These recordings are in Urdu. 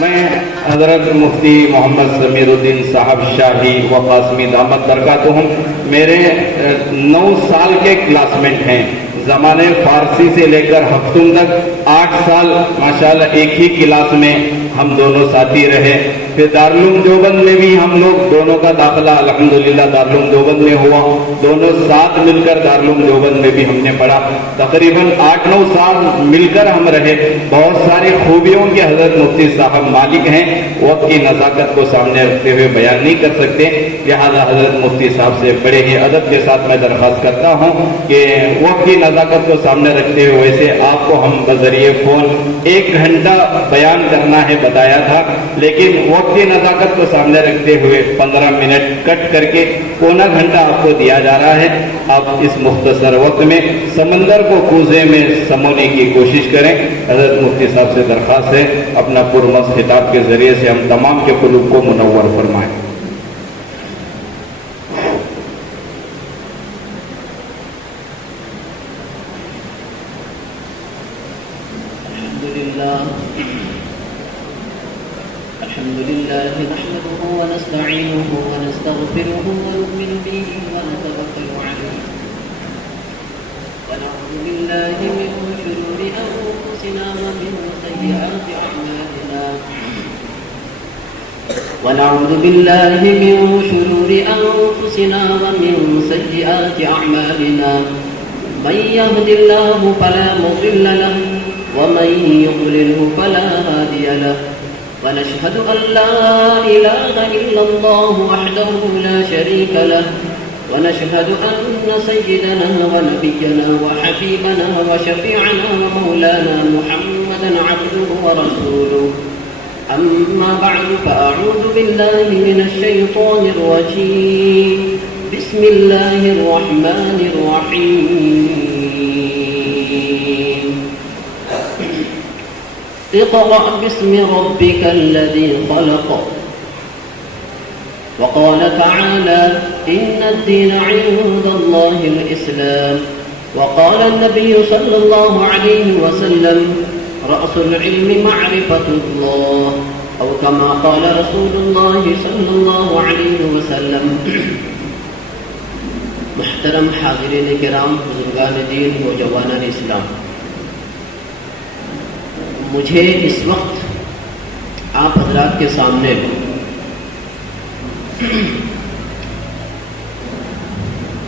میں حضرت مفتی محمد سمیر الدین صاحب شاہی و قاسمی دامت برکاتہم میرے 9 سال کے کلاسمیٹ ہیں. زمانے فارسی سے لے کر ہفتم تک 8 سال ماشاءاللہ ایک ہی کلاس میں ہم دونوں ساتھی رہے. پھر دارالعلوم دیوبند میں بھی ہم لوگ دونوں کا داخلہ الحمدللہ دارالعلوم دیوبند میں ہوا. دونوں ساتھ مل کر دارالعلوم دیوبند میں بھی ہم نے پڑھا. تقریباً 8-9 سال مل کر ہم رہے. بہت ساری خوبیوں کے حضرت مفتی صاحب مالک ہیں. وقت کی نزاکت کو سامنے رکھتے ہوئے بیان نہیں کر سکتے، لہٰذا حضرت مفتی صاحب سے بڑے ہی ادب کے ساتھ میں درخواست کرتا ہوں کہ وقت کی نزاکت کو سامنے رکھتے ہوئے، ویسے آپ کو ہم بذریعے فون 1 گھنٹہ بیان کرنا ہے بتایا تھا، لیکن وقت کی نزاکت کو سامنے رکھتے ہوئے 15 منٹ کٹ کر کے پونا گھنٹہ آپ کو دیا جا رہا ہے. آپ اس مختصر وقت میں سمندر کو کوزے میں سمونے کی کوشش کریں. حضرت مفتی صاحب سے درخواست ہے اپنا پرمسط خطاب کے ذریعے سے ہم تمام کے قلوب کو منور فرمائیں. الحمد لله نحمده ونستعينه ونستغفره ونؤمن به ونتوكل عليه ونعوذ بالله من شرور أنفسنا ومن سيئات أعمالنا ونعوذ بالله من شرور أنفسنا ومن سيئات أعمالنا من يهد الله فلا مضل له ومن يضلله فلا هادي له ونشهد أن لا إله إلا الله وحده لا شريك له ونشهد أن سيدنا ونبينا وحبيبنا وشفيعنا ومولانا محمدا عبده ورسوله. أما بعد فأعوذ بالله من الشيطان الرجيم. بسم الله الرحمن الرحيم. اقرأ باسم ربك الذي خلق. وقال تعالى إن الدين عند الله الإسلام. وقال النبي صلى الله عليه وسلم رأس العلم معرفة الله، أو كما قال رسول الله صلى الله عليه وسلم. محترم حاضرین کرام، بزرگان دین و جوانان اسلام، مجھے اس وقت آپ حضرات کے سامنے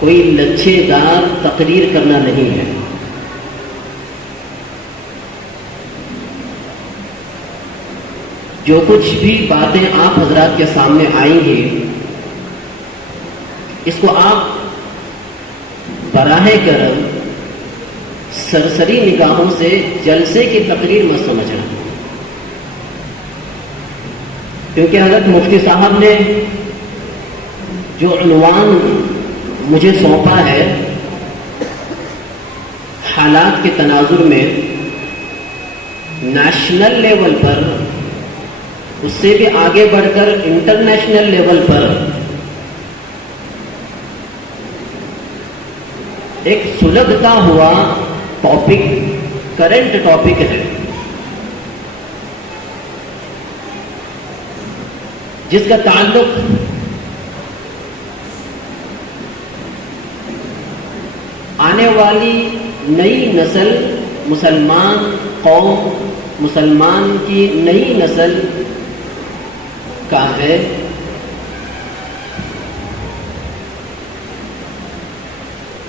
کوئی لچھے دار تقریر کرنا نہیں ہے. جو کچھ بھی باتیں آپ حضرات کے سامنے آئیں گی، اس کو آپ براہ کرم سرسری نگاہوں سے جلسے کی تقریر مت سمجھنا، کیونکہ حضرت مفتی صاحب نے جو عنوان مجھے سونپا ہے، حالات کے تناظر میں نیشنل لیول پر، اس سے بھی آگے بڑھ کر انٹرنیشنل لیول پر ایک سلگتا ہوا ٹاپک، کرنٹ ٹاپک ہے، جس کا تعلق آنے والی نئی نسل، مسلمان قوم، مسلمان کی نئی نسل کا ہے.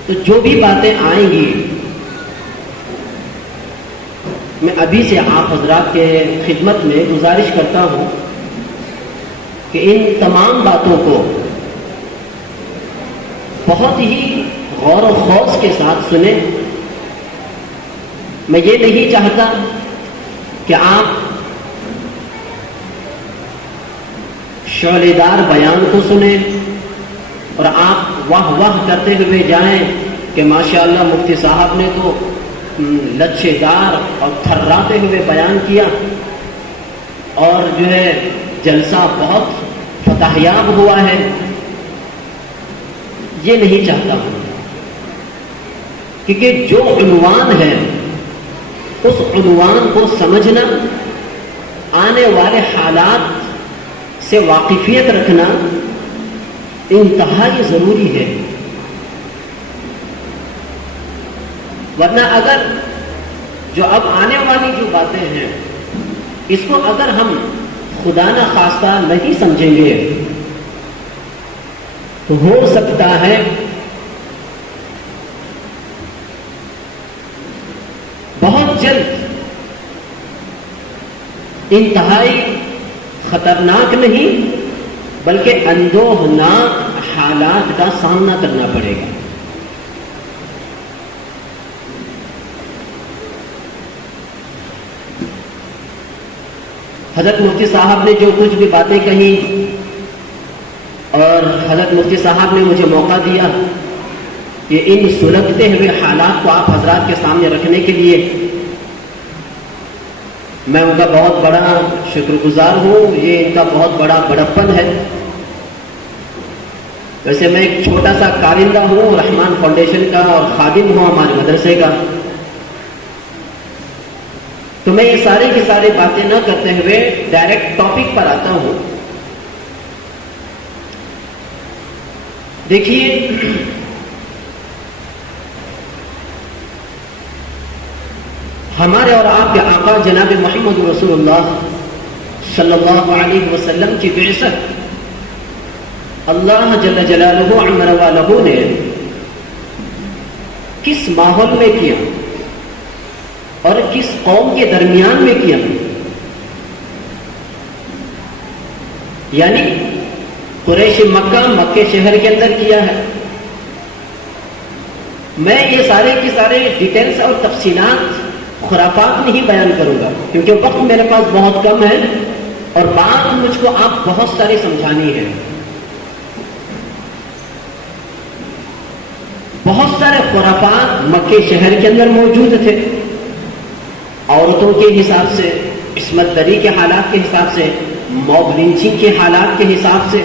تو جو بھی باتیں آئیں گی، میں ابھی سے آپ حضرات کے خدمت میں گزارش کرتا ہوں کہ ان تمام باتوں کو بہت ہی غور و خوض کے ساتھ سنیں. میں یہ نہیں چاہتا کہ آپ شعلے دار بیان کو سنیں اور آپ واہ واہ کرتے ہوئے جائیں کہ ماشاءاللہ مفتی صاحب نے تو لچھے دار اور تھراتے ہوئے بیان کیا اور جو ہے جلسہ بہت فتح یاب ہوا ہے. یہ نہیں چاہتا ہوں، کیونکہ جو عنوان ہے اس عنوان کو سمجھنا آنے والے حالات سے واقفیت رکھنا انتہائی ضروری ہے. ورنہ اگر جو اب آنے والی جو باتیں ہیں اس کو اگر ہم خدا نہ خواستہ نہیں سمجھیں گے تو ہو سکتا ہے بہت جلد انتہائی خطرناک نہیں بلکہ اندوہناک حالات کا سامنا کرنا پڑے گا. حضرت مفتی صاحب نے جو کچھ بھی باتیں کہی اور حضرت مفتی صاحب نے مجھے موقع دیا کہ ان سلگتے ہوئے حالات کو آپ حضرات کے سامنے رکھنے کے لیے میں ان کا بہت بڑا شکر گزار ہوں. یہ ان کا بہت بڑا بڑپن ہے. ویسے میں ایک چھوٹا سا کارندہ ہوں رحمان فاؤنڈیشن کا اور خادم ہوں ہمارے مدرسے کا. تو میں یہ ساری کی ساری باتیں نہ کرتے ہوئے ڈائریکٹ ٹاپک پر آتا ہوں. دیکھیے ہمارے اور آپ کے آقا جناب محمد رسول اللہ صلی اللہ علیہ وسلم کی بعثت اللہ جل جلالہ عمر والہ نے کس ماحول میں کیا اور کس قوم کے درمیان میں کیا؟ یعنی قریش مکہ مکے شہر کے اندر کیا ہے. میں یہ سارے کے سارے ڈیٹیلز اور تفصیلات خرافات نہیں بیان کروں گا کیونکہ وقت میرے پاس بہت کم ہے اور بات مجھ کو آپ بہت ساری سمجھانی ہے. بہت سارے خرافات مکے شہر کے اندر موجود تھے. عورتوں کے حساب سے، عصمت دری کے حالات کے حساب سے، موب لنچنگ کے حالات کے حساب سے،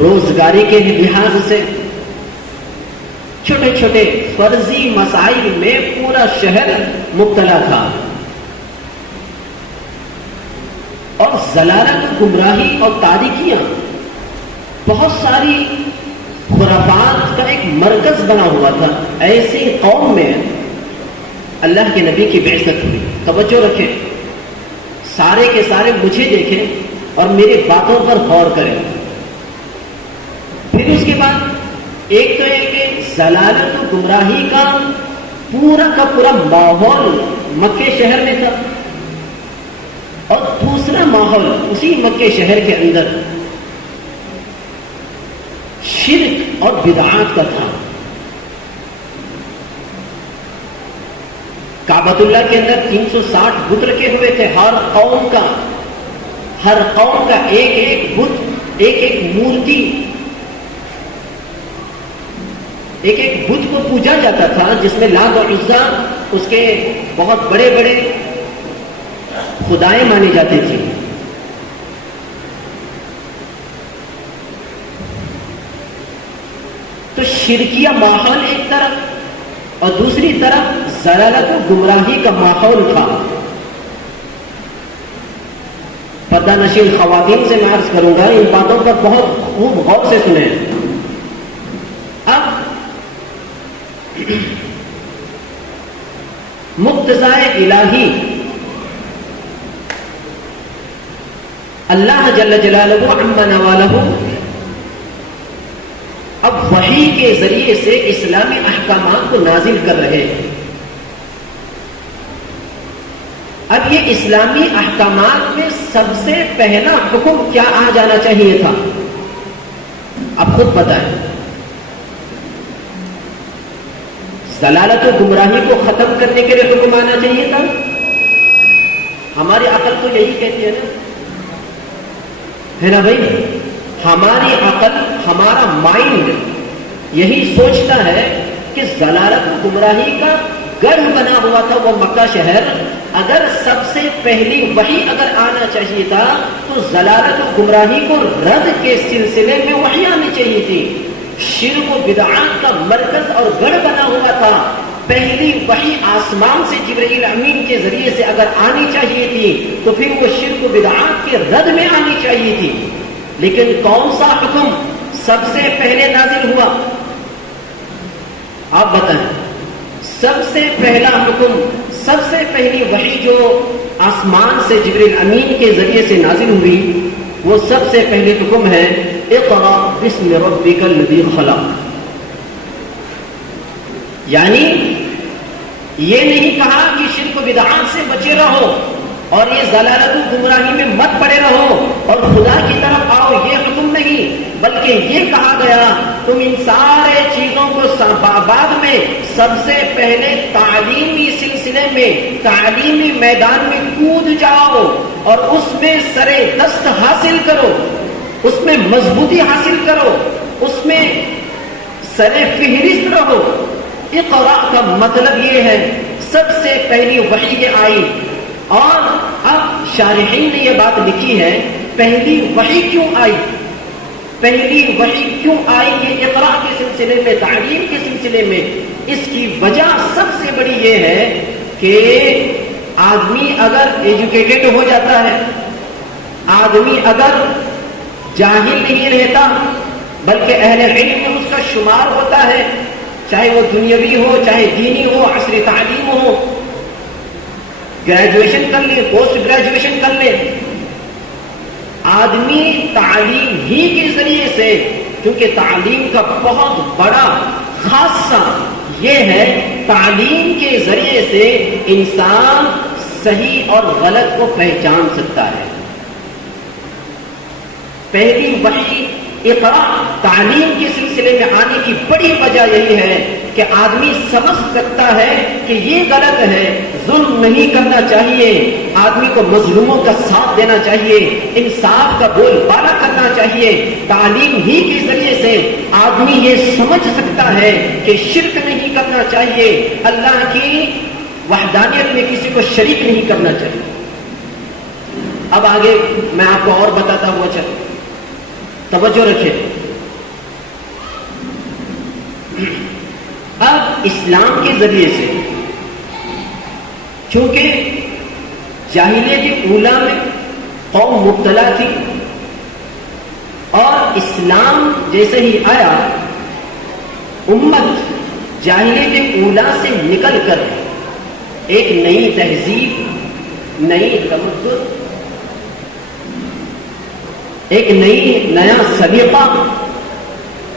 روزگاری کے لحاظ سے، چھوٹے چھوٹے فرضی مسائل میں پورا شہر مبتلا تھا. اور ضلالت، گمراہی اور تاریکیاں بہت ساری خرافات کا ایک مرکز بنا ہوا تھا. ایسی قوم میں اللہ کے نبی کی بعثت ہوئی. توجہ رکھیں، سارے کے سارے مجھے دیکھیں اور میری باتوں پر غور کریں. پھر اس کے بعد ایک تو ہے کہ ضلالت و گمراہی کا پورا ماحول مکے شہر میں تھا اور دوسرا ماحول اسی مکے شہر کے اندر شرک اور بدعات کا تھا. کعبۃ اللہ کے اندر 360 بت رکھے ہوئے تھے. ہر قوم کا ایک ایک بت، ایک ایک مورتی، ایک ایک بت کو پوجا جاتا تھا جس میں لات و عزا اس کے بہت بڑے بڑے خدائیں مانی جاتی تھی. تو شرکیہ ماحول ایک طرف اور دوسری طرف ضلالت و گمراہی کا ماحول تھا. پردہ نشین خواتین سے میں عرض کروں گا ان باتوں پر بہت خوب غور سے سنیں. اب مقتضائے الہی اللہ جل جلالہ عما نوالہ اب وحی کے ذریعے سے اسلامی احکامات کو نازل کر رہے ہیں. اب یہ اسلامی احکامات میں سب سے پہلا حکم کیا آ جانا چاہیے تھا؟ آپ خود بتائیں. ضلالت و گمراہی کو ختم کرنے کے لیے حکم آنا چاہیے تھا. ہماری عقل تو یہی کہتی ہے نا بھائی. ہماری عقل، ہمارا مائنڈ یہی سوچتا ہے کہ ضلالت و گمراہی کا گڑھ بنا ہوا تھا وہ مکہ شہر. اگر سب سے پہلی وحی اگر آنا چاہیے تھا تو ضلالت و گمراہی کو رد کے سلسلے میں وحی آنی چاہیے تھی. شرک و بدعات کا مرکز اور گڑھ بنا ہوا تھا پہلی وحی آسمان سے جبرائیل امین کے ذریعے سے اگر آنی چاہیے تھی تو پھر وہ شرک و بدعات کے رد میں آنی چاہیے تھی. لیکن کون سا حکم سب سے پہلے نازل ہوا؟ آپ بتائیں. سب سے پہلا حکم، سب سے پہلی وحی جو آسمان سے جبرائیل امین کے ذریعے سے نازل ہوئی، وہ سب سے پہلے حکم ہے اقرأ بسم ربک الذی خلق. یعنی یہ نہیں کہا کہ شرک و بدعات سے بچے رہو اور یہ ضلالت و گمراہی میں مت پڑے رہو اور خدا کی طرف آؤ، یہ حکم نہیں، بلکہ یہ کہا گیا تم ان سارے چیزوں کو بعد میں سب سے پہلے تعلیمی سلسلے میں، تعلیمی میدان میں کود جاؤ اور اس میں سرے دست حاصل کرو، اس میں مضبوطی حاصل کرو، اس میں سرے فہرست رہو. اقرا کا مطلب یہ ہے سب سے پہلی وحی یہ آئی. اور اب شارحین نے یہ بات لکھی ہے پہلی وحی کیوں آئی، پہلی وحی کیوں آئی یہ اقرا کے سلسلے میں، تعلیم کے سلسلے میں. اس کی وجہ سب سے بڑی یہ ہے کہ آدمی اگر ایجوکیٹڈ ہو جاتا ہے، آدمی اگر جاہل نہیں رہتا بلکہ اہل علم میں اس کا شمار ہوتا ہے، چاہے وہ دنیاوی ہو چاہے دینی ہو، عصری تعلیم ہو، گریجویشن کر لے پوسٹ گریجویشن کر لے، آدمی تعلیم ہی کے ذریعے سے، کیونکہ تعلیم کا بہت بڑا خاصہ یہ ہے تعلیم کے ذریعے سے انسان صحیح اور غلط کو پہچان سکتا ہے. پہلی وحی اقرا تعلیم کے سلسلے میں آنے کی بڑی وجہ یہی ہے کہ آدمی سمجھ سکتا ہے کہ یہ غلط ہے، ظلم نہیں کرنا چاہیے، آدمی کو مظلوموں کا ساتھ دینا چاہیے، انصاف کا بول بالا کرنا چاہیے. تعلیم ہی کے ذریعے سے آدمی یہ سمجھ سکتا ہے کہ شرک نہیں کرنا چاہیے، اللہ کی وحدانیت میں کسی کو شریک نہیں کرنا چاہیے. اب آگے میں آپ کو اور بتاتا ہوا چلوں، توجہ رکھیں. اب اسلام کے ذریعے سے چونکہ جاہلیت اولیٰ میں قوم مبتلا تھی اور اسلام جیسے ہی آیا امت جاہلیت اولیٰ سے نکل کر ایک نئی تہذیب، نئی تمدن، ایک نیا سلیقہ،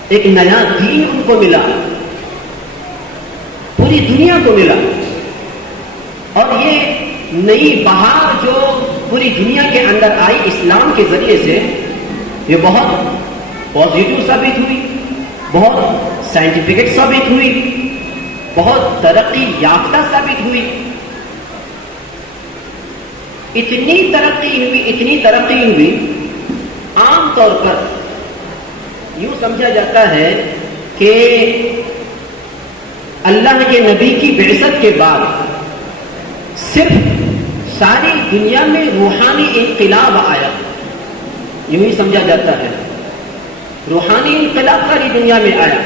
ایک نیا دین ان کو ملا، پوری دنیا کو ملا. اور یہ نئی بہار جو پوری دنیا کے اندر آئی اسلام کے ذریعے سے، یہ بہت پازیٹو ثابت ہوئی، بہت سائنٹیفک ثابت ہوئی، بہت ترقی یافتہ ثابت ہوئی. اتنی ترقی ہوئی عام طور پر یوں سمجھا جاتا ہے کہ اللہ کے نبی کی بعثت کے بعد صرف ساری دنیا میں روحانی انقلاب آیا، یوں ہی سمجھا جاتا ہے، روحانی انقلاب ساری دنیا میں آیا.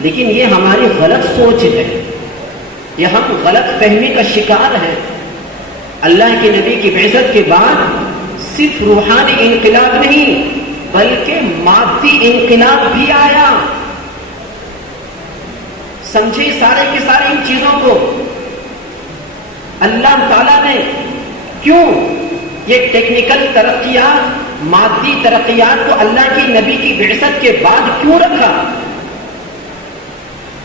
لیکن یہ ہماری غلط سوچ ہے، یہ ہم غلط فہمی کا شکار ہیں. اللہ کے نبی کی بعثت کے بعد صرف روحانی انقلاب نہیں بلکہ مادی انقلاب بھی آیا. سمجھے سارے کے سارے ان چیزوں کو. اللہ تعالیٰ نے کیوں یہ ٹیکنیکل ترقیات، مادی ترقیات کو اللہ کی نبی کی بعثت کے بعد کیوں رکھا؟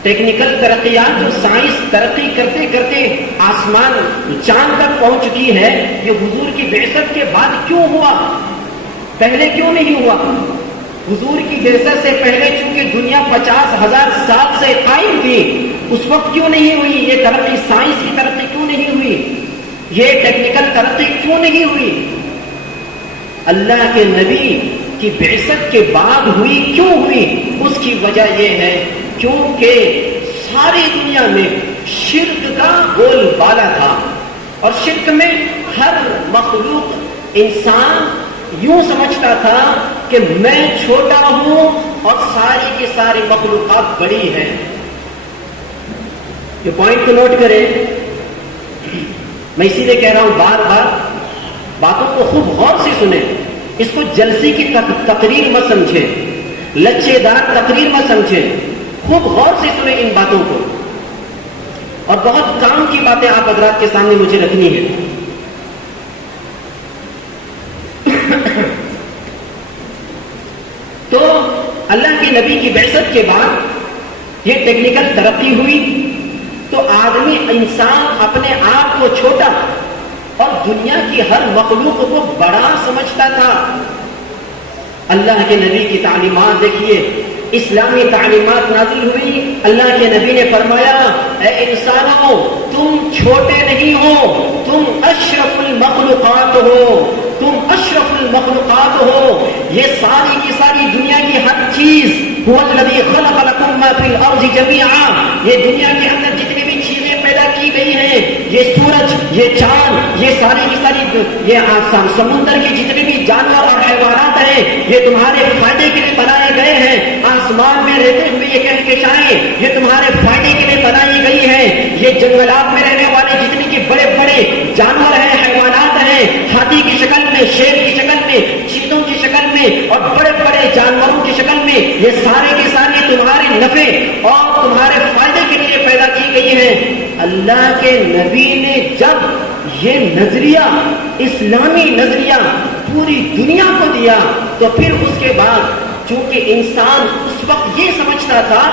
ٹیکنیکل ترقیات جو سائنس ترقی کرتے کرتے آسمان چاند تک پہنچ چکی ہے، یہ حضور کی بعثت کے بعد کیوں ہوا؟ پہلے کیوں نہیں ہوا؟ حضور کی بعثت سے پہلے چونکہ دنیا 50,000 سال سے قائم تھی، اس وقت کیوں نہیں ہوئی یہ ترقی؟ سائنس کی ترقی کیوں نہیں ہوئی؟ یہ ٹیکنیکل ترقی کیوں نہیں ہوئی؟ اللہ کے نبی کی بعثت کے بعد ہوئی. کیوں ہوئی؟ اس کی وجہ یہ ہے کیونکہ ساری دنیا میں شرک کا بول بالا تھا، اور شرک میں ہر مخلوق انسان یوں سمجھتا تھا کہ میں چھوٹا ہوں اور ساری کی ساری مخلوقات بڑی ہیں. یہ پوائنٹ کو نوٹ کریں. میں اسی لیے کہہ رہا ہوں بار بار باتوں کو خوب غور سے سنیں. اس کو جلسے کی تقریر مت سمجھیں, لچے دار تقریر مت سمجھیں. خوب غور سے سنیں ان باتوں کو, اور بہت کام کی باتیں آپ حضرات کے سامنے مجھے رکھنی ہے. تو اللہ کے نبی کی بعثت کے بعد یہ ٹیکنیکل ترقی ہوئی تو آدمی انسان اپنے آپ کو چھوٹا اور دنیا کی ہر مخلوق کو بڑا سمجھتا تھا. اللہ کے نبی کی تعلیمات دیکھیے, اسلامی تعلیمات نازل ہوئی. اللہ کے نبی نے فرمایا اے انسانوں تم چھوٹے نہیں ہو, تم اشرف المخلوقات ہو, تم اشرف المخلوقات ہو. یہ ساری کی ساری دنیا کی ہر چیز هو الذی خلق لکم ما فی الارض جمیعا, یہ دنیا کے اندر جتنی بھی چیزیں پیدا کی گئی ہیں, یہ سورج, یہ چاند, یہ ساری کی ساری یہ سمندر کے جتنے بھی جانور اور حیوانات ہیں, یہ تمہارے فائدے کے لیے بنائے گئے ہیں. آسمان میں رہتے ہوئے یہ کہکشائیں یہ تمہارے فائدے کے لیے بنائی گئی ہیں. یہ جنگلات میں رہنے والے جتنے کے بڑے بڑے جانور ہیں, حیوانات ہیں, ہاتھی کی شکل میں, شیر کی شکل میں, چیتوں کی شکل میں اور بڑے بڑے جانوروں کی شکل میں, یہ سارے کے سارے تمہارے نفع اور تمہارے فائدے کے لیے پیدا کی گئی ہیں. اللہ کے نبی نے جب یہ نظریہ, اسلامی نظریہ پوری دنیا کو دیا تو پھر اس کے بعد چونکہ انسان اس وقت یہ سمجھتا تھا,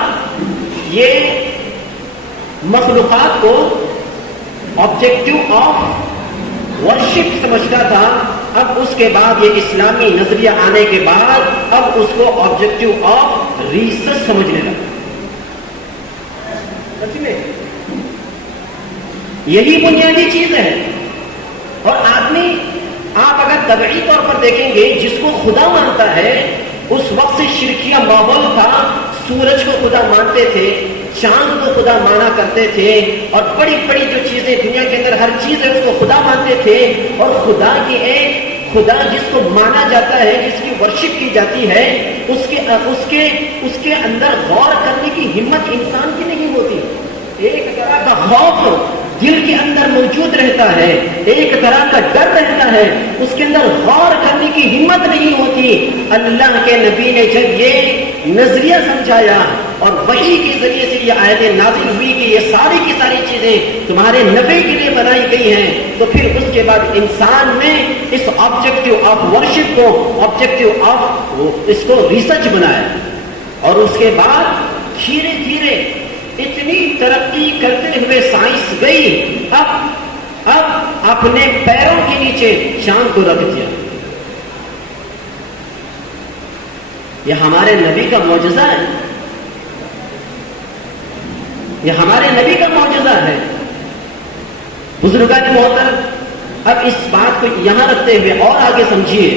یہ مخلوقات کو آبجیکٹو آف ورشپ سمجھتا تھا. اب اس کے بعد یہ اسلامی نظریہ آنے کے بعد اب اس کو آبجیکٹو آف ریسرچ سمجھنے لگا. سچ میں یہی بنیادی چیز ہے. اور آدمی آپ اگر طبعی طور پر دیکھیں گے, جس کو خدا مانتا ہے اس وقت سے شرکیہ ماحول تھا. سورج کو خدا مانتے تھے, چاند کو خدا مانا کرتے تھے, اور بڑی بڑی جو چیزیں دنیا کے اندر ہر چیز ہے اس کو خدا مانتے تھے. اور خدا کی ایک خدا جس کو مانا جاتا ہے, جس کی ورشپ کی جاتی ہے, اس کے اندر غور کرنے کی ہمت انسان کی نہیں ہوتی. ایک طرح کا خوف دل کے اندر موجود رہتا ہے, ایک طرح کا ڈر رہتا ہے, اس کے اندر غور کرنے کی ہمت نہیں ہوتی. اللہ کے نبی نے جب یہ نظریہ سمجھایا اور وحی کے ذریعے سے یہ آیتیں نازل ہوئی کہ یہ ساری کی ساری چیزیں تمہارے نفع کے لیے بنائی گئی ہیں, تو پھر اس کے بعد انسان نے اس آبجیکٹو آف ورشپ کو آبجیکٹو آف اس کو ریسرچ بنایا. اور اس کے بعد دھیرے دھیرے اتنی ترقی کرتے ہوئے سائنس گئی, اب اپنے پیروں کے نیچے چاند کو رکھ دیا. یہ ہمارے نبی کا معجزہ ہے, یہ ہمارے نبی کا معجزہ ہے. بزرگان محترم, اب اس بات کو یہاں رکھتے ہوئے اور آگے سمجھیے.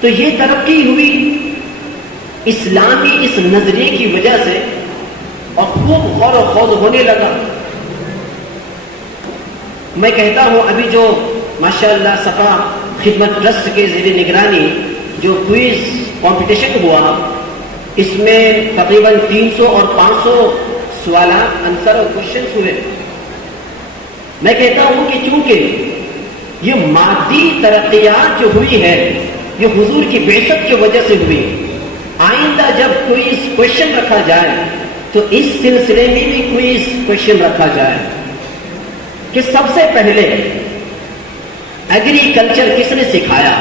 تو یہ ترقی ہوئی اسلامی اس نظریے کی وجہ سے, اور خوب غور و خوض ہونے لگا. میں کہتا ہوں ابھی جو ماشاءاللہ صفا خدمت ٹرسٹ کے زیر نگرانی جو کوئز کمپٹیشن ہوا, اس میں تقریباً 300 اور 500 سوالات, آنسر اور کوشچنس ہوئے. میں کہتا ہوں کہ چونکہ یہ مادی ترقیات جو ہوئی ہے یہ حضور کی بعثت کی وجہ سے ہوئی, آئندہ جب کوئی کوشچن رکھا جائے تو اس سلسلے میں بھی کوئی کوشچن رکھا جائے کہ سب سے پہلے ایگریکلچر کس نے سکھایا,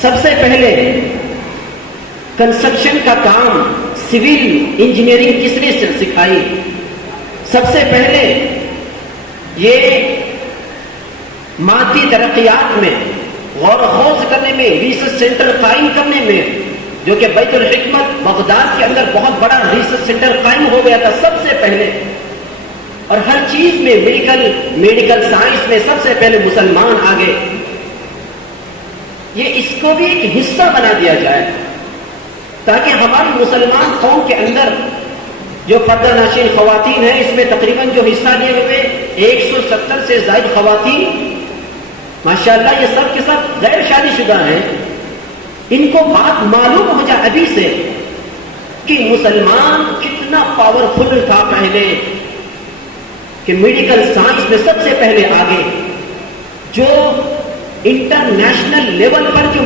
سب سے پہلے کنسٹرکشن کا کام سول انجینئرنگ کس نے سکھائی, سب سے پہلے یہ مادی ترقیات میں غور و خوض کرنے میں, ریسرچ سینٹر قائم کرنے میں, جو کہ بیت الحکمت بغداد کے اندر بہت بڑا ریسرچ سینٹر قائم ہو گیا تھا سب سے پہلے. اور ہر چیز میں میڈیکل سائنس میں سب سے پہلے مسلمان آگے. یہ اس کو بھی ایک حصہ بنا دیا جائے تاکہ ہماری مسلمان قوم کے اندر جو پردہ نشین خواتین ہیں, اس میں تقریباً جو حصہ لیے ہوئے 170 سے زائد خواتین, ماشاءاللہ یہ سب کے سب غیر شادی شدہ ہیں. ان کو بات معلوم ہو جائے ابھی سے کہ مسلمان کتنے اتنا پاورفل تھا پہلے کہ میڈیکل سائنس میں سب سے پہلے آگے، جو انٹرنیشنل لیول پر جو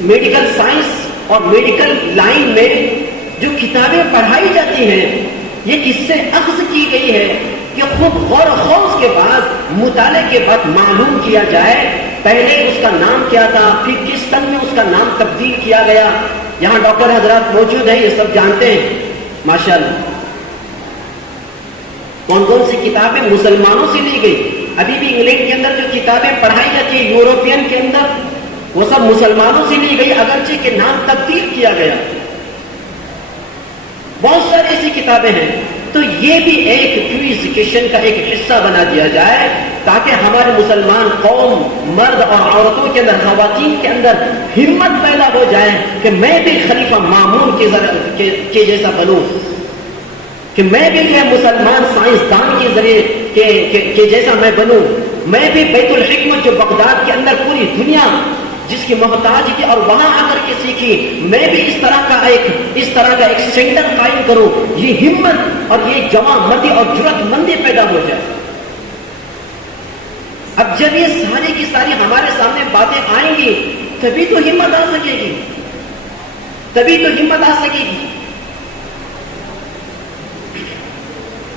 میڈیکل سائنس اور میڈیکل لائن میں جو کتابیں پڑھائی جاتی ہیں، یہ کس سے اخذ کی گئی ہے کہ خوب غور و خوض کے بعد، مطالعے کے بعد معلوم کیا جائے پہلے اس کا نام کیا تھا، پھر کس سن میں اس کا نام تبدیل کیا گیا۔ یہاں ڈاکٹر حضرات موجود ہیں، یہ سب جانتے ہیں ماشاءاللہ۔ کون کون سی کتابیں مسلمانوں سے لی گئی؟ ابھی بھی انگلینڈ کے اندر جو کتابیں پڑھائی جاتی ہے یوروپین کے اندر، وہ سب مسلمانوں سے لی گئی، اگرچہ کہ نام تبدیل کیا گیا۔ بہت ساری ایسی کتابیں ہیں، تو یہ بھی ایک پیوریفیکیشن کا ایک حصہ بنا دیا جائے تاکہ ہمارے مسلمان قوم، مرد اور عورتوں کے اندر، خواتین کے اندر ہمت پیدا ہو جائے کہ میں بھی خلیفہ مامون کے جیسا بنوں، کہ میں بھی مسلمان سائنسدان کے ذریعے کے جیسا میں بنوں، میں بھی بیت الحکمت جو بغداد کے اندر پوری دنیا جس کی محتاج کی اور وہاں آ کر کے سیکھی، میں بھی اس طرح کا ایک سینٹر قائم کروں۔ یہ ہمت اور یہ جوان مردی اور جرأت مندی پیدا ہو جائے۔ اب جب یہ ساری کی ساری ہمارے سامنے باتیں آئیں گی تبھی تو ہمت آ سکے گی، تبھی تو ہمت آ سکے گی۔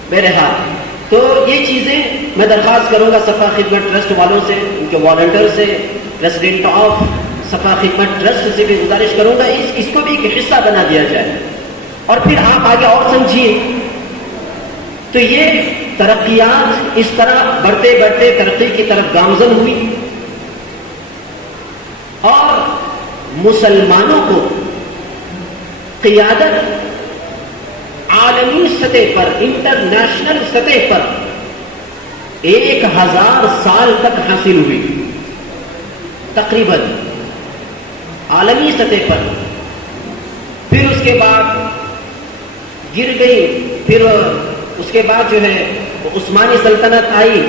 بہرحال تو یہ چیزیں میں درخواست کروں گا صفا خدمت ٹرسٹ والوں سے، ان کے والنٹیئر سے، پریزیڈنٹ آف صفا خدمت ٹرسٹ سے بھی گزارش کروں گا اس کو بھی ایک حصہ بنا دیا جائے، اور پھر آپ آگے اور سمجھیے۔ تو یہ ترقیات اس طرح بڑھتے بڑھتے ترقی کی طرف گامزن ہوئی، اور مسلمانوں کو قیادت عالمی سطح پر، انٹرنیشنل سطح پر 1000 سال تک حاصل ہوئی، تقریباً عالمی سطح پر۔ پھر اس کے بعد گر گئی، پھر اس کے بعد جو ہے عثمانی سلطنت آئی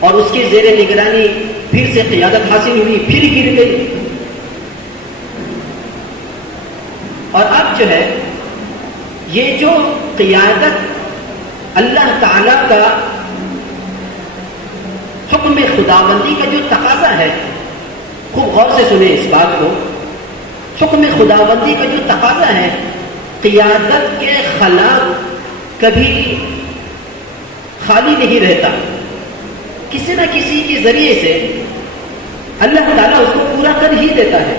اور اس کی زیر نگرانی پھر سے قیادت حاصل ہوئی، پھر گر گئی، اور اب جو ہے یہ جو قیادت اللہ تعالی کا حکم خداوندی کا جو تقاضا ہے، خوب غور سے سنیں اس بات کو، حکم خداوندی کا جو تقاضا ہے، قیادت کے خلاف کبھی خالی نہیں رہتا، کسی نہ کسی کے ذریعے سے اللہ تعالیٰ اس کو پورا کر ہی دیتا ہے۔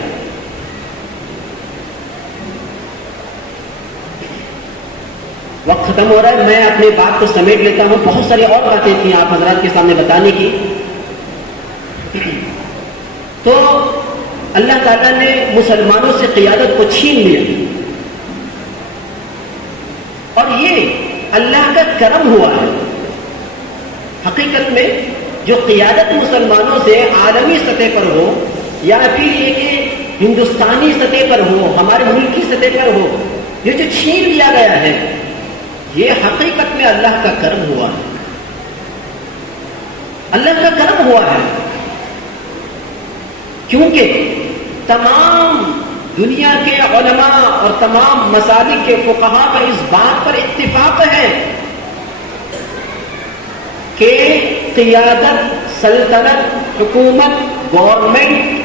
وقت ختم ہو رہا ہے، میں اپنی بات کو سمیٹ لیتا ہوں، بہت ساری اور باتیں تھیں آپ حضرات کے سامنے بتانے کی۔ تو اللہ تعالیٰ نے مسلمانوں سے قیادت کو چھین لیا، اور یہ اللہ کا کرم ہوا ہے۔ حقیقت میں جو قیادت مسلمانوں سے عالمی سطح پر ہو یا پھر یہ کہ ہندوستانی سطح پر ہو، ہمارے ملک کی سطح پر ہو، یہ جو چھین لیا گیا ہے، یہ حقیقت میں اللہ کا کرم ہوا ہے، اللہ کا کرم ہوا ہے، کیونکہ تمام دنیا کے علماء اور تمام مسالک کے فقہاء کا اس بات پر اتفاق ہے کہ قیادت، سلطنت، حکومت، گورنمنٹ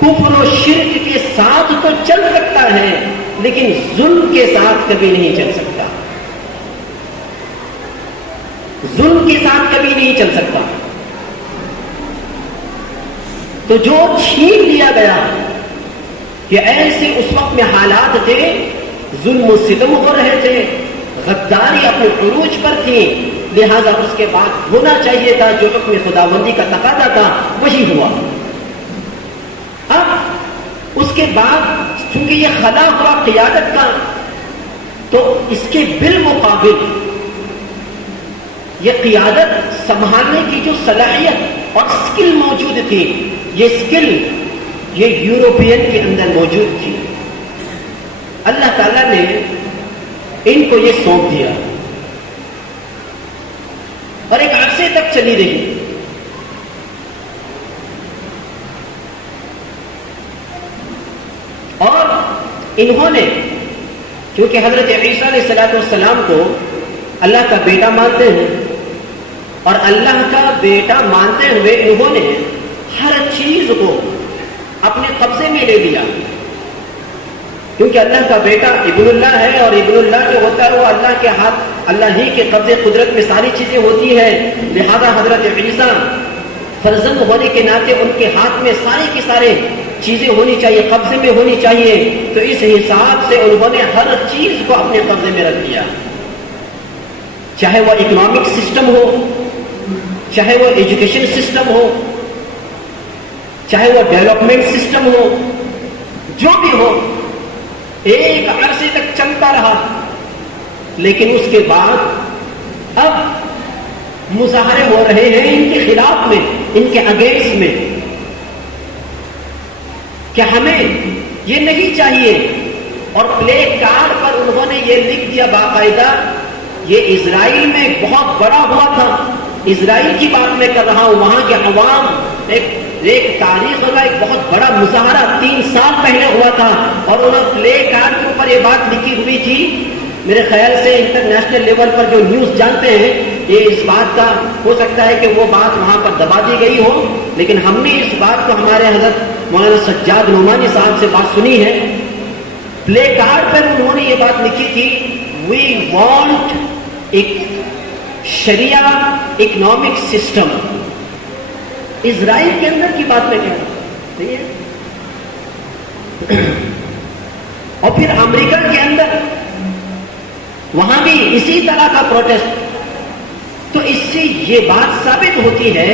کفر و شرک کے ساتھ تو چل سکتا ہے لیکن ظلم کے ساتھ کبھی نہیں چل سکتا، ظلم کے ساتھ کبھی نہیں چل سکتا۔ تو جو چھین لیا گیا کہ ایسے اس وقت میں حالات تھے، ظلم و ستم ہو رہے تھے، غداری اپنے عروج پر تھی، لہذا اس کے بعد ہونا چاہیے تھا جو حکم خداوندی کا تقاضا تھا وہی ہوا۔ اب اس کے بعد چونکہ یہ خلا ہوا قیادت کا، تو اس کے بالمقابل یہ قیادت سنبھالنے کی جو صلاحیت اور سکل موجود تھی، یہ سکل یہ یورپین کے اندر موجود تھی۔ اللہ تعالیٰ نے ان کو یہ سونپ دیا اور ایک عرصے تک چلی رہی۔ اور انہوں نے کیونکہ حضرت عیسیٰ علیہ السلام کو اللہ کا بیٹا مانتے ہیں، اور اللہ کا بیٹا مانتے ہوئے انہوں نے ہر چیز کو اپنے قبضے میں لے لیا، کیونکہ اللہ کا بیٹا ابن اللہ ہے، اور ابن اللہ جو ہوتا ہے وہ اللہ کے ہاتھ، اللہ ہی کے قبضے قدرت میں ساری چیزیں ہوتی ہیں. لہذا حضرت عیسیٰ فرزند ہونے کے ناطے ان کے ہاتھ میں ساری کی سارے چیزیں ہونی چاہیے، قبضے میں ہونی چاہیے. تو اس حساب سے انہوں نے ہر چیز کو اپنے قبضے میں رکھ دیا، چاہے وہ اکنامک سسٹم ہو، چاہے وہ ایجوکیشن سسٹم ہو، چاہے وہ ڈیولپمنٹ سسٹم ہو، جو بھی ہو ایک عرصے تک چلتا رہا. لیکن اس کے بعد اب مظاہرے ہو رہے ہیں ان کے خلاف میں، ان کے اگینسٹ میں، کہ ہمیں یہ نہیں چاہیے. اور پلے کارڈ پر انہوں نے یہ لکھ دیا باقاعدہ، یہ اسرائیل میں بہت بڑا ہوا تھا، اسرائیل کی بات میں کر رہا ہوں، وہاں کے عوام ایک تاریخ ہوگا، ایک بہت بڑا مظاہرہ 3 سال پہلے ہوا تھا، اور انہوں نے پلے کارڈ کے اوپر یہ بات لکھی ہوئی تھی. میرے خیال سے انٹرنیشنل لیول پر جو نیوز جانتے ہیں، یہ اس بات کا ہو سکتا ہے کہ وہ بات وہاں پر دبا دی گئی ہو، لیکن ہم نے اس بات کو ہمارے حضرت مولانا سجاد نعمانی صاحب سے بات سنی ہے. پلے کارڈ پر انہوں نے یہ بات لکھی تھی، وی وانٹ ایک شریعہ اکنامک سسٹم. اسرائیل کے اندر کی بات میں کہہ رہا ہوں. اور پھر امریکہ کے اندر وہاں بھی اسی طرح کا پروٹیسٹ. تو اس سے یہ بات ثابت ہوتی ہے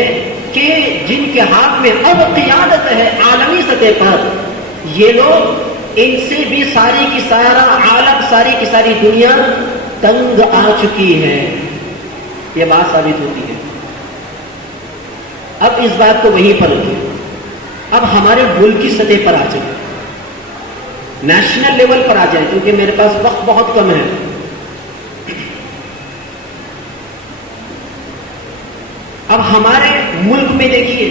کہ جن کے ہاتھ میں اب قیادت ہے عالمی سطح پر، یہ لوگ، ان سے بھی ساری کی سارا عالم، ساری کی ساری دنیا تنگ آ چکی ہے. یہ بات ثابت ہوتی ہے. اب اس بات کو وہیں پر رکھیں، اب ہمارے ملک کی سطح پر آ جائیں، نیشنل لیول پر آ جائیں، کیونکہ میرے پاس وقت بہت کم ہے. اب ہمارے ملک میں دیکھیے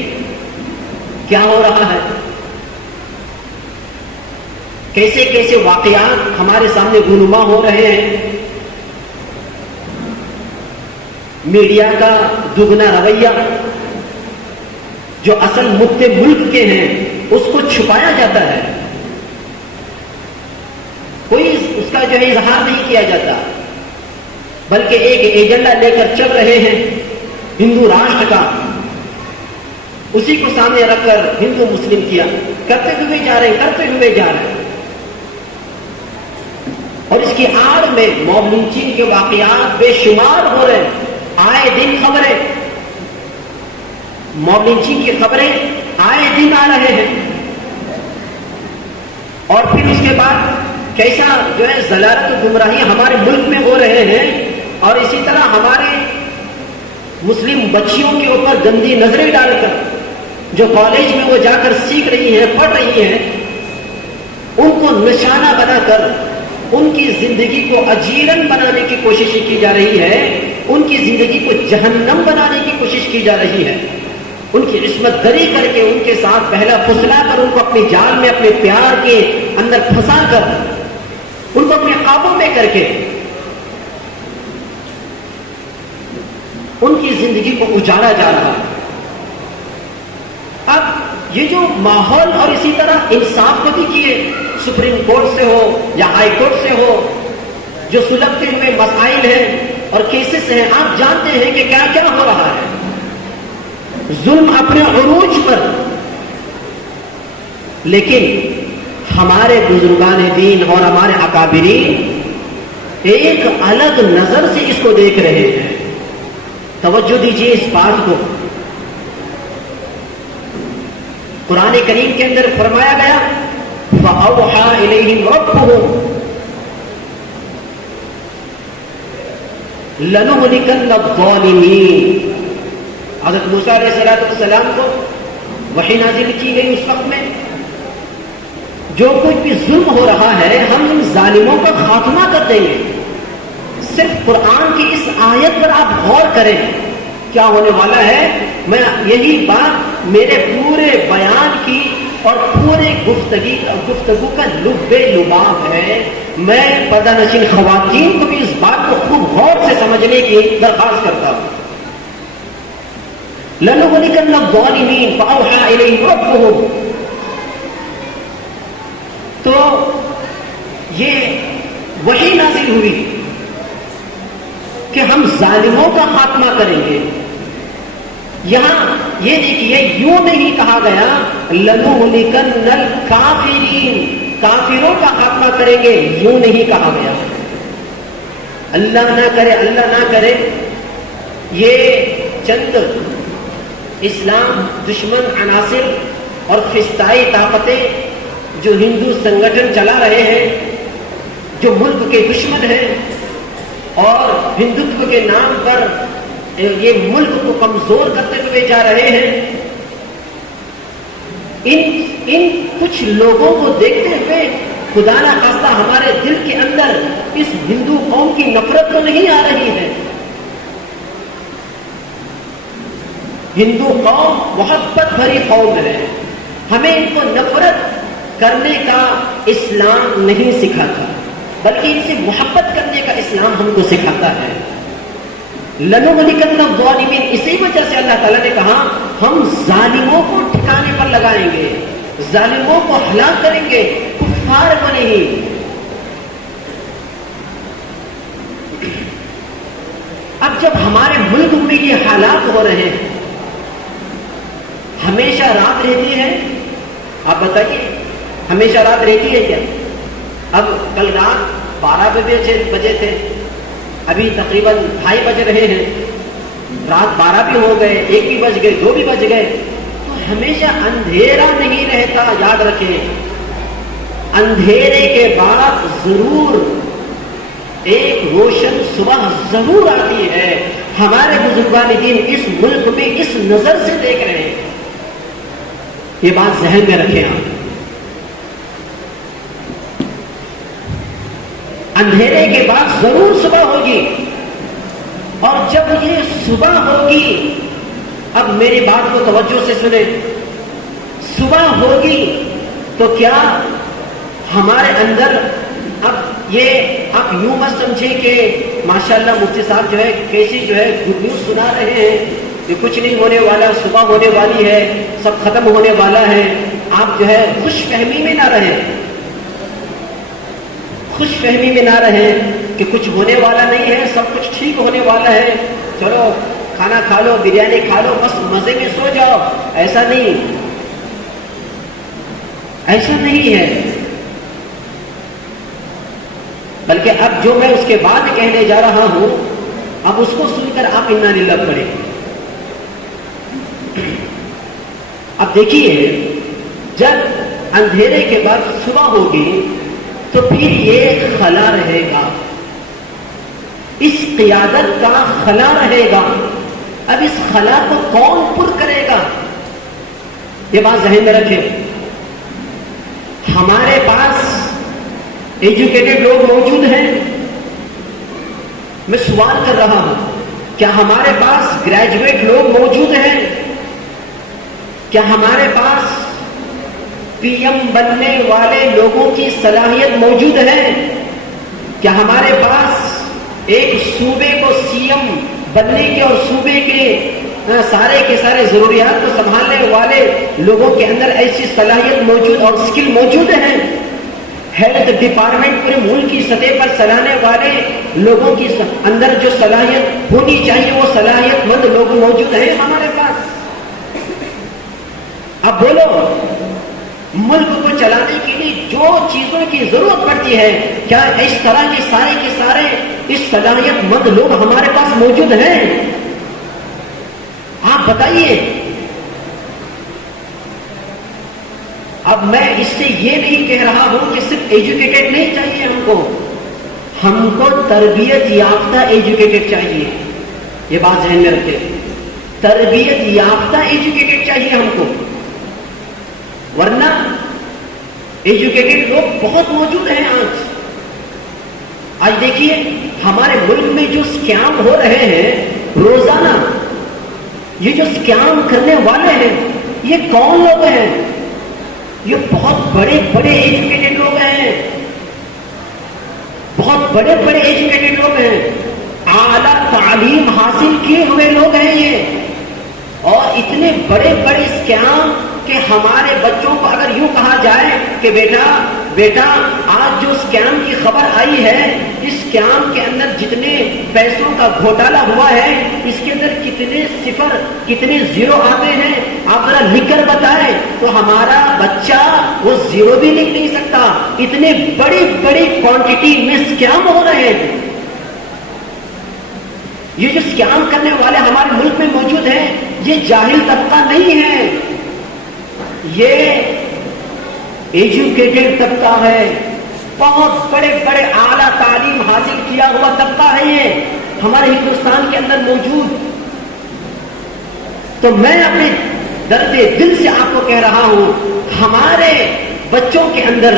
کیا ہو رہا ہے، کیسے کیسے واقعات ہمارے سامنے رونما ہو رہے ہیں. میڈیا کا دگنا رویہ، جو اصل مدعے ملک کے ہیں اس کو چھپایا جاتا ہے، کوئی اس کا جو ہے اظہار نہیں کیا جاتا، بلکہ ایک ایجنڈا لے کر چل رہے ہیں ہندو راشٹر کا، اسی کو سامنے رکھ کر ہندو مسلم کیا کرتے ہوئے جا رہے ہیں. اور اس کی آڑ میں موب لنچنگ کے واقعات بے شمار ہو رہے ہیں. آئے دن خبریں، موب لنچنگ کی خبریں آئے دن آ رہے ہیں. اور پھر اس کے بعد کیسا جو ہے ضلالت و گمراہی ہمارے ملک میں ہو رہے ہیں. اور اسی طرح ہمارے مسلم بچیوں کے اوپر گندی نظریں ڈال کر، جو کالج میں وہ جا کر سیکھ رہی ہیں، پڑھ رہی ہیں، ان کو نشانہ بنا کر ان کی زندگی کو اجیرن بنانے کی کوشش کی جا رہی ہے، ان کی زندگی کو جہنم بنانے کی کوشش کی جا رہی ہے. ان کی عصمت دری کر کے، ان کے ساتھ پہلا پھسلا کر، ان کو اپنی جال میں اپنے پیار کے اندر پھنسا کر، ان کو اپنے قابو میں کر کے ان کی زندگی کو اجاڑا جا رہا ہے. اب یہ جو ماحول، اور اسی طرح انصاف کو دیکھیے، سپریم کورٹ سے ہو یا ہائی کورٹ سے ہو، جو سلگتے ہوئے مسائل ہیں اور کیسز ہیں، آپ جانتے ہیں کہ کیا کیا ہو رہا ہے. ظلم اپنے عروج پر. لیکن ہمارے بزرگان دین اور ہمارے اکابرین ایک الگ نظر سے اس کو دیکھ رہے ہیں. توجہ دیجیے اس بات کو. قرآن کریم کے اندر فرمایا گیا فَأَوْحَى إِلَيْهِمْ رَبُّهُمْ لَنُهْلِكَنَّ الظَّالِمِينَ. حضرت موسیٰ علیہ السلام کو وحی نازل کی گئی اس وقت میں، جو کچھ بھی ظلم ہو رہا ہے ہم ان ظالموں کا خاتمہ کر دیں گے. صرف قرآن کی اس آیت پر آپ غور کریں کیا ہونے والا ہے. میں یہی بات میرے پورے بیان کی اور پورے گفتگو کا لب لباب ہے. میں پردہ نشین خواتین کو بھی اس بات کو خوب غور سے سمجھنے کی درخواست کرتا ہوں. لَنُغْلِقَنَّ الظَّالِمِينَ فَأَوْحَىٰ إِلَيْهِمْ رَبُّهُمْ. تو یہ وحی نازل ہوئی کہ ہم ظالموں کا خاتمہ کریں گے. یہاں یہ دیکھیے یوں نہیں کہا گیا لَنُغْلِقَنَّ الْكَافِرِينَ، کافروں کا خاتمہ کریں گے، یوں نہیں کہا گیا. اللہ نہ کرے یہ چند اسلام دشمن عناصر اور فسطائی طاقتیں جو ہندو سنگٹھن چلا رہے ہیں، جو ملک کے دشمن ہیں اور ہندوتو کے نام پر یہ ملک کو کمزور کرتے ہوئے جا رہے ہیں، ان کچھ لوگوں کو دیکھتے ہوئے خدا نہ خواستہ ہمارے دل کے اندر اس ہندو قوم کی نفرت تو نہیں آ رہی ہے. ہندو قوم محبت بھری قوم ہے، ہمیں ان کو نفرت کرنے کا اسلام نہیں سکھاتا، بلکہ ان سے محبت کرنے کا اسلام ہم کو سکھاتا ہے. لَنُغْلِقَنَّ الظَّالِمِينَ، اسی وجہ سے اللہ تعالیٰ نے کہا ہم ظالموں کو ٹھکانے پر لگائیں گے، ظالموں کو ہلاک کریں گے، کفار کو نہیں. اب جب ہمارے ملک میں یہ حالات ہو رہے ہیں، ہمیشہ رات رہتی ہے، آپ بتائیے ہمیشہ رات رہتی ہے کیا؟ اب کل رات 12 بجے تھے، ابھی تقریباً 2:30 بج رہے ہیں، رات 12 بھی ہو گئے، 1 بھی بج گئے، 2 بھی بج گئے. تو ہمیشہ اندھیرا نہیں رہتا، یاد رکھیں. اندھیرے کے بعد ضرور ایک روشن صبح ضرور آتی ہے. ہمارے بزرگان دین اس ملک میں اس نظر سے دیکھ رہے ہیں، یہ بات ذہن میں رکھیں آپ. اندھیرے کے بعد ضرور صبح ہوگی، اور جب یہ صبح ہوگی، اب میری بات کو توجہ سے سنیں، صبح ہوگی تو کیا ہمارے اندر اب یہ آپ یوں مت سمجھیں کہ ماشاءاللہ مفتی صاحب جو ہے کیسی جو ہے گڈ نیوز سنا رہے ہیں، یہ کچھ نہیں ہونے والا، صبح ہونے والی ہے، سب ختم ہونے والا ہے. آپ جو ہے خوش فہمی میں نہ رہیں، خوش فہمی میں نہ رہیں کہ کچھ ہونے والا نہیں ہے، سب کچھ ٹھیک ہونے والا ہے، چلو کھانا کھا لو، بریانی کھا لو، بس مزے میں سو جاؤ. ایسا نہیں ہے. بلکہ اب جو میں اس کے بعد کہنے جا رہا ہوں، اب اس کو سن کر آپ انا للہ پڑھیں. اب دیکھیے جب اندھیرے کے بعد صبح ہوگی تو پھر یہ خلا رہے گا، اس قیادت کا خلا رہے گا. اب اس خلا کو کون پر کرے گا؟ یہ بات ذہن میں رکھیں. ہمارے پاس ایجوکیٹڈ لوگ موجود ہیں. میں سوال کر رہا ہوں، کیا ہمارے پاس گریجویٹ لوگ موجود ہیں؟ کیا ہمارے پاس پی ایم بننے والے لوگوں کی صلاحیت موجود ہے؟ کیا ہمارے پاس ایک صوبے کو سی ایم بننے کے اور صوبے کے سارے کے سارے ضروریات کو سنبھالنے والے لوگوں کے اندر ایسی صلاحیت موجود اور اسکل موجود ہے؟ ہیلتھ ڈپارٹمنٹ پورے ملک کی سطح پر چلانے والے لوگوں کی اندر جو صلاحیت ہونی چاہیے وہ صلاحیت مند لوگ موجود ہیں ہمارے پاس. اب بولو، ملک کو چلانے کے لیے جو چیزوں کی ضرورت پڑتی ہے، کیا اس طرح کے سارے اس صلاحیت مند لوگ ہمارے پاس موجود ہیں؟ آپ بتائیے. اب میں اس سے یہ نہیں کہہ رہا ہوں کہ صرف ایجوکیٹڈ نہیں چاہیے ہم کو تربیت یافتہ ایجوکیٹڈ چاہیے. یہ بات ذہن میں رکھیں، تربیت یافتہ ایجوکیٹڈ چاہیے ہم کو، ورنہ ایجوکیٹڈ لوگ بہت موجود ہیں. آج دیکھیے ہمارے ملک میں جو سکیم ہو رہے ہیں روزانہ، یہ جو سکیم کرنے والے ہیں یہ کون لوگ ہیں؟ یہ بہت بڑے بڑے ایجوکیٹڈ لوگ ہیں، بہت بڑے بڑے ایجوکیٹڈ لوگ ہیں، اعلیٰ تعلیم حاصل کیے ہوئے لوگ ہیں یہ، اور اتنے بڑے بڑے اسکیم کہ ہمارے بچوں کو اگر یوں کہا جائے کہ بیٹا آج جو اسکیم کی خبر آئی ہے، اس اسکیم کے اندر جتنے پیسوں کا گھوٹالا ہوا ہے، اس کے اندر کتنے صفر کتنے زیرو آتے ہیں، آپ ذرا لکھ کر بتائیں، تو ہمارا بچہ وہ زیرو بھی لکھ نہیں سکتا، اتنے بڑی بڑی کوانٹٹی میں اسکیم ہو رہے ہیں۔ یہ جو اسکیم کرنے والے ہمارے ملک میں موجود ہیں، یہ جاہل طبقہ نہیں ہے، یہ ایجوکیٹڈ طبقہ ہے، بہت بڑے بڑے اعلیٰ تعلیم حاصل کیا ہوا طبقہ ہے یہ ہمارے ہندوستان کے اندر موجود۔ تو میں اپنے درد دل سے آپ کو کہہ رہا ہوں، ہمارے بچوں کے اندر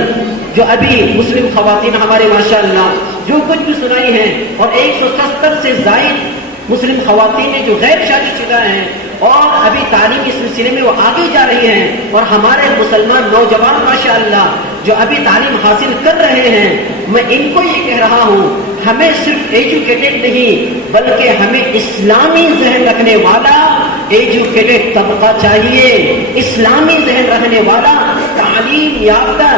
جو ابھی مسلم خواتین ہمارے ماشاءاللہ جو کچھ بھی سنائی ہیں، اور 170 سے زائد مسلم خواتین جو غیر شادی شدہ ہیں اور ابھی تعلیم کے سلسلے میں وہ آگے جا رہی ہیں، اور ہمارے مسلمان نوجوان ماشاءاللہ جو ابھی تعلیم حاصل کر رہے ہیں، میں ان کو یہ کہہ رہا ہوں، ہمیں صرف ایجوکیٹڈ نہیں بلکہ ہمیں اسلامی ذہن رکھنے والا ایجوکیٹڈ طبقہ چاہیے، اسلامی ذہن رکھنے والا تعلیم یافتہ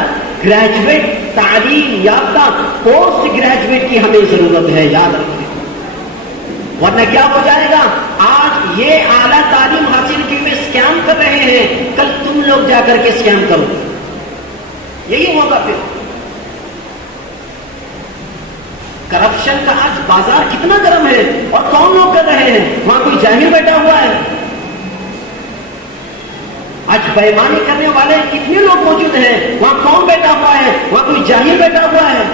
گریجویٹ، تعلیم یافتہ پوسٹ گریجویٹ کی ہمیں ضرورت ہے، یاد رکھیں، ورنہ کیا ہو جائے گا؟ آج یہ اعلیٰ تعلیم حاصل کیے ہوئے اسکیم کر رہے ہیں، کل تم لوگ جا کر کے اسکیم کرو، یہی ہوگا۔ پھر کرپشن کا آج بازار کتنا گرم ہے، اور کون لوگ کر رہے ہیں؟ وہاں کوئی جاہل بیٹھا ہوا ہے؟ آج بےمانی کرنے والے کتنے لوگ موجود ہیں، وہاں کون بیٹھا ہوا ہے؟ وہاں کوئی جاہل بیٹھا ہوا ہے؟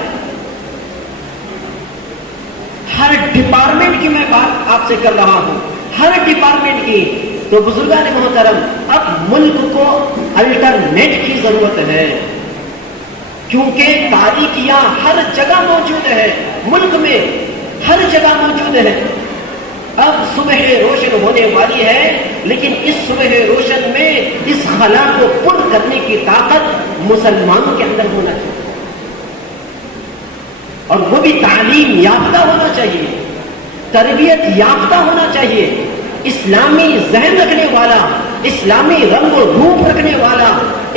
ہر ڈپارٹمنٹ کی میں بات آپ سے کر رہا ہوں، ہر ڈپارٹمنٹ کی۔ تو بزرگان محترم، اب ملک کو الٹرنیٹ کی ضرورت ہے، کیونکہ تاریکیاں ہر جگہ موجود ہے، ملک میں ہر جگہ موجود ہے۔ اب صبح روشن ہونے والی ہے، لیکن اس صبح روشن میں اس خلا کو پر کرنے کی طاقت مسلمانوں کے اندر ہونا چاہیے، اور وہ بھی تعلیم یافتہ ہونا چاہیے، تربیت یافتہ ہونا چاہیے، اسلامی ذہن رکھنے والا، اسلامی رنگ و روپ رکھنے والا،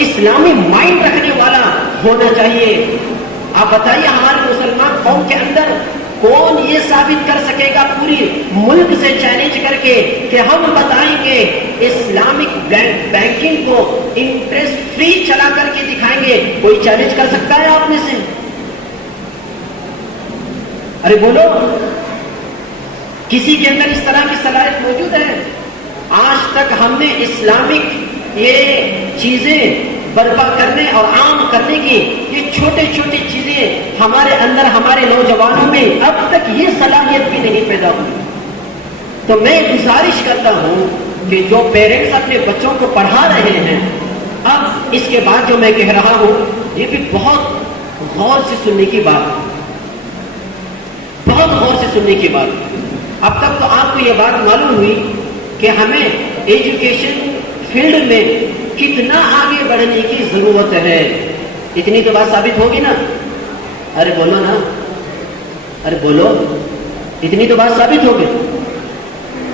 اسلامی مائنڈ رکھنے والا ہونا چاہیے۔ آپ بتائیے ہمارے مسلمان قوم کے اندر کون یہ ثابت کر سکے گا پوری ملک سے چیلنج کر کے کہ ہم بتائیں گے اسلامک بینکنگ کو انٹرسٹ فری چلا کر کے دکھائیں گے؟ کوئی چیلنج کر سکتا ہے آپ میں سے؟ ارے بولو، کسی کے اندر اس طرح کی صلاحیت موجود ہے؟ آج تک ہم نے اسلامک یہ چیزیں برپا کرنے اور عام کرنے کی یہ چھوٹی چھوٹی چیزیں ہمارے اندر، ہمارے نوجوانوں میں اب تک یہ صلاحیت بھی نہیں پیدا ہوئی۔ تو میں گزارش کرتا ہوں کہ جو پیرنٹس اپنے بچوں کو پڑھا رہے ہیں، اب اس کے بعد جو میں کہہ رہا ہوں یہ بھی بہت غور سے سننے کی بات ہے، بہت غور سے سننے کی بات۔ اب تک تو آپ کو یہ بات معلوم ہوئی کہ ہمیں ایجوکیشن فیلڈ میں کتنا آگے بڑھنے کی ضرورت ہے، اتنی تو بات ثابت ہوگی نا؟ ارے بولو نا، ارے بولو، اتنی تو بات ثابت ہوگی۔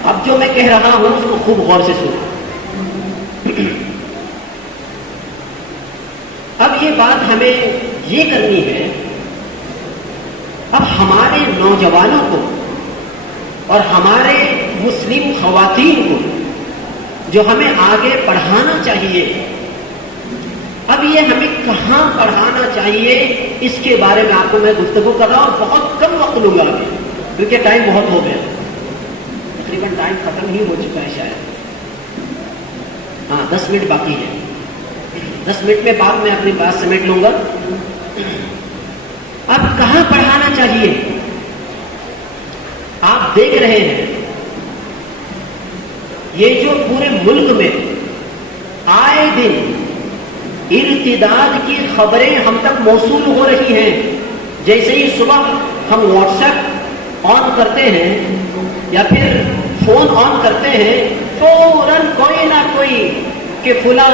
اب جو میں کہہ رہا ہوں اس کو خوب غور سے سنو۔ اب یہ بات ہمیں یہ کرنی ہے، اب ہمارے نوجوانوں کو اور ہمارے مسلم خواتین کو جو ہمیں آگے پڑھانا چاہیے، اب یہ ہمیں کہاں پڑھانا چاہیے اس کے بارے میں آپ کو میں گفتگو کر رہا ہوں۔ بہت کم وقت لوں گا ابھی، کیونکہ ٹائم بہت ہو گیا، تقریباً ٹائم ختم ہی ہو چکا ہے شاید، ہاں 10 منٹ باقی ہے، 10 منٹ میں بعد میں اپنی بات سمیٹ لوں گا۔ اب کہاں پڑھانا چاہیے؟ آپ دیکھ رہے ہیں یہ جو پورے ملک میں آئے دن ارتداد کی خبریں ہم تک موصول ہو رہی ہیں، جیسے ہی صبح ہم واٹس ایپ آن کرتے ہیں یا پھر فون آن کرتے ہیں، فوراً کوئی نہ کوئی کہ فلاں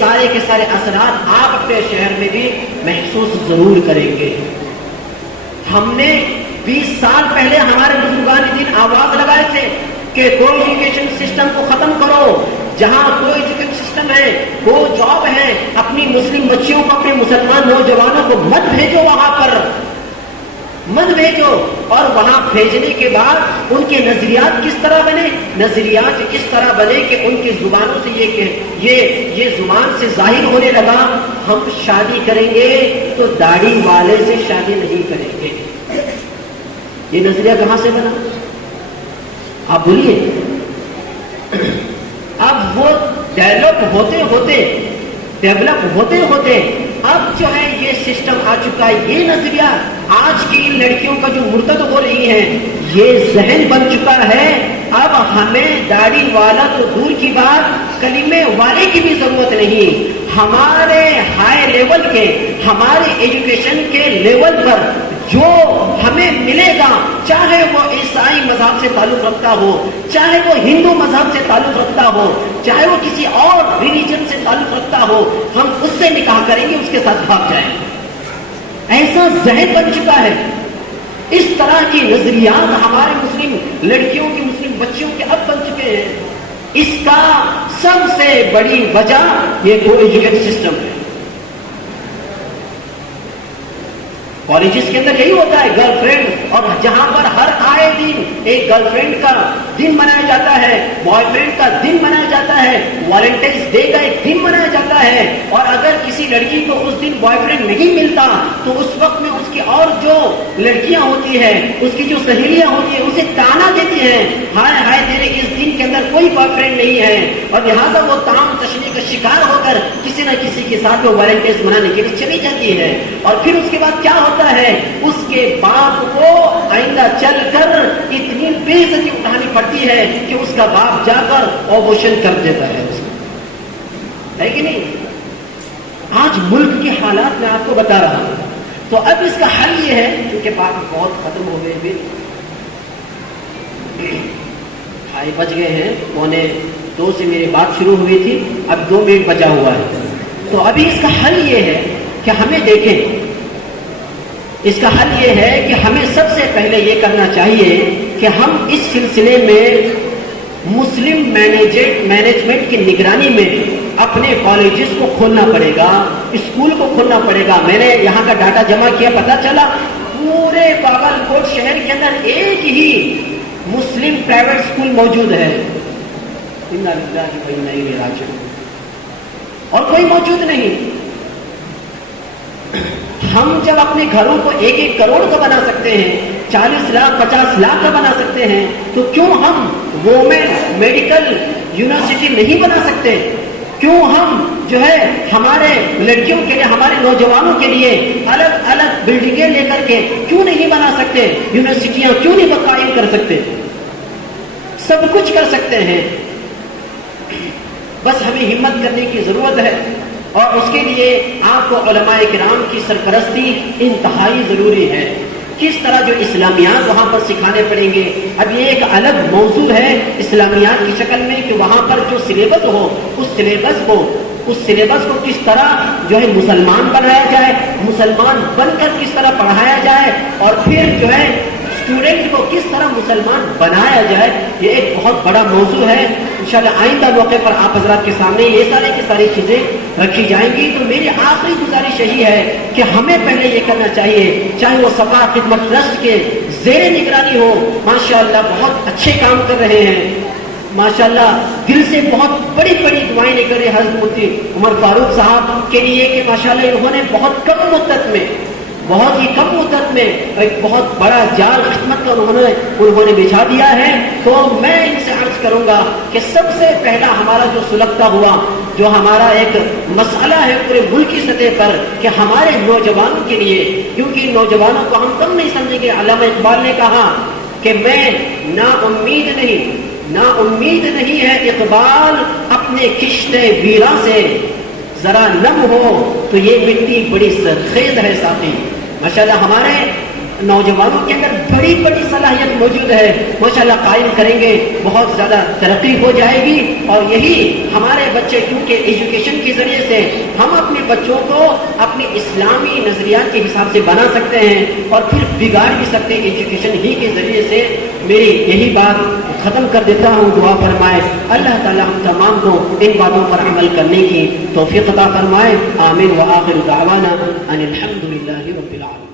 سارے کے سارے اثرات آپ اپنے شہر میں بھی محسوس ضرور کریں گے. ہم نے 20 سال پہلے ہمارے بزرگان دین آواز لگائے تھے کہ کو ایجوکیشن سسٹم کو ختم کرو. جہاں کو ایجوکیشن سسٹم ہے, کو جاب ہے, اپنی مسلم بچیوں کو, اپنے مسلمان نوجوانوں کو مت بھیجو وہاں پر, مت بھیجو. اور وہاں بھیجنے کے بعد ان کے نظریات کس طرح بنے؟ نظریات اس طرح بنے کہ ان کی زبانوں سے یہ زبان سے ظاہر ہونے لگا, ہم شادی کریں گے تو داڑھی والے سے شادی نہیں کریں گے. یہ نظریہ کہاں سے بنا؟ آپ بولیے. اب وہ ڈیولپ ہوتے ہوتے اب جو ہے یہ سسٹم آ چکا ہے. یہ نظریہ آج کی لڑکیوں کا جو مرتد ہو رہی ہیں, یہ ذہن بن چکا ہے. اب ہمیں داڑھی والا تو دور کی بات, کلمے والے کی بھی ضرورت نہیں. ہمارے ہائی لیول کے, ہمارے ایجوکیشن کے لیول پر جو ہمیں ملے گا, چاہے وہ عیسائی مذہب سے تعلق رکھتا ہو, چاہے وہ ہندو مذہب سے تعلق رکھتا ہو, چاہے وہ کسی اور ریلیجن سے تعلق رکھتا ہو, ہم اس سے نکاح کریں گے, اس کے ساتھ بھاگ جائیں گے. ایسا ذہن بن چکا ہے. اس طرح کی نظریات ہمارے مسلم لڑکیوں کی, مسلم بچیوں کے اب بن چکے ہیں. اس کا سب سے بڑی وجہ یہ کو ایجوکیشن سسٹم ہے. کالجز کے اندر یہی ہوتا ہے, گرل فرینڈ, اور جہاں پر ہر آئے دن ایک گرل فرینڈ کا دن منایا جاتا ہے, بوائے فرینڈ کا دن منایا جاتا ہے, ویلنٹائنس ڈے کا ایک دن منایا جاتا ہے. اور اگر کسی لڑکی کو اس دن بوائے فرینڈ نہیں ملتا تو اس وقت میں اس کی اور جو لڑکیاں ہوتی ہیں, اس کی جو سہیلیاں ہوتی ہیں, اسے تانا دیتی ہیں, ہائے ہائے تیرے اس دن کے اندر کوئی بوائے فرینڈ نہیں ہے. اور لہٰذا وہ تام تشنی کا شکار ہو کر کسی نہ کسی کے ساتھ وہ ویلنٹائنس منانے کے لیے چلی جاتی ہے. اور پھر اس کے بعد کیا ہوتا ہے, اس کے باپ کو آئندہ چل کر اتنی بے عزتی اٹھانی پڑتی ہے کہ اس کا باپ جا کر آبورشن کر دیتا ہے. ہے کہ نہیں؟ آج ملک کے حالات میں آپ کو بتا رہا ہوں. تو اب اس کا حل یہ ہے, کیونکہ بات بہت ختم ہو گئے, بھی 2:30 بج گئے ہیں, 1:45 سے میری بات شروع ہوئی تھی, اب 2 منٹ بچا ہوا ہے. تو ابھی اس کا حل یہ ہے کہ ہمیں دیکھیں, اس کا حل یہ ہے کہ ہمیں سب سے پہلے یہ کرنا چاہیے کہ ہم اس سلسلے میں مسلم مینجمنٹ کی نگرانی میں اپنے کالجز کو کھولنا پڑے گا, اسکول کو کھولنا پڑے گا. میں نے یہاں کا ڈاٹا جمع کیا, پتا چلا پورے باگل کوٹ شہر کے اندر ایک ہی مسلم پرائیویٹ اسکول موجود ہے, اور کوئی موجود نہیں. ہم جب اپنے گھروں کو 1-1 کروڑ کا بنا سکتے ہیں, 40 لاکھ 50 لاکھ کا بنا سکتے ہیں, تو کیوں ہم وومن میڈیکل یونیورسٹی نہیں بنا سکتے؟ کیوں ہم جو ہے ہمارے لڑکیوں کے لیے, ہمارے نوجوانوں کے لیے الگ الگ بلڈنگیں لے کر کے کیوں نہیں بنا سکتے؟ یونیورسٹیاں کیوں نہیں قائم کر سکتے؟ سب کچھ کر سکتے ہیں, بس ہمیں ہمت کرنے کی ضرورت ہے. اور اس کے لیے آپ کو علماء کرام کی سرپرستی انتہائی ضروری ہے. کس طرح جو اسلامیات وہاں پر سکھانے پڑیں گے, اب یہ ایک الگ موضوع ہے اسلامیات کی شکل میں کہ وہاں پر جو سلیبس ہو, اس سلیبس کو کس طرح جو ہے مسلمان بنایا جائے, مسلمان بن کر کس طرح پڑھایا جائے, اور پھر جو ہے اسٹوڈنٹ کو کس طرح مسلمان بنایا جائے. یہ ایک بہت بڑا موضوع ہے. انشاءاللہ آئندہ موقع پر آپ حضرات کے سامنے یہ ساری چیزیں رکھی جائیں گی. تو میری آخری گزارش یہی ہے کہ ہمیں پہلے یہ کرنا چاہیے, چاہے وہ صفا خدمت ٹرسٹ کے زیر نگرانی ہو, ماشاءاللہ بہت اچھے کام کر رہے ہیں, ماشاءاللہ دل سے بہت بڑی بڑی دعائیں لے کر حضرت مفتی عمر فاروق صاحب کے لیے کہ ماشاءاللہ انہوں نے بہت ہی کم مدت میں ایک بہت بڑا جال خدمت کا انہوں نے بچھا دیا ہے. تو میں ان سے عرض کروں گا کہ سب سے پہلا ہمارا جو سلگتا ہوا جو ہمارا ایک مسئلہ ہے پورے ملک کی سطح پر کہ ہمارے نوجوانوں کے لیے, کیونکہ نوجوانوں کو ہم کم نہیں سمجھیں گے. علامہ اقبال نے کہا کہ میں نا امید نہیں ہے اقبال اپنے کشتے ویراں سے, ذرا نم ہو تو یہ مٹی بڑی سرخیز ہے ساتھی. ماشاءاللہ ہمارے نوجوانوں کے اندر بڑی بڑی صلاحیت موجود ہے، ماشاءاللہ قائم کریں گے، بہت زیادہ ترقی ہو جائے گی. اور یہی ہمارے بچے، کیونکہ ایجوکیشن کے ذریعے سے ہم اپنے بچوں کو اپنے اسلامی نظریات کے حساب سے بنا سکتے ہیں اور پھر بگاڑ بھی سکتے ہیں ایجوکیشن ہی کے ذریعے سے. میری یہی بات ختم کر دیتا ہوں. دعا فرمائے اللہ تعالی ہم تمام کو ان باتوں پر عمل کرنے کی توفیق عطا فرمائے. آمین. وآخر دعوانا ان الحمد للہ رب العالمین.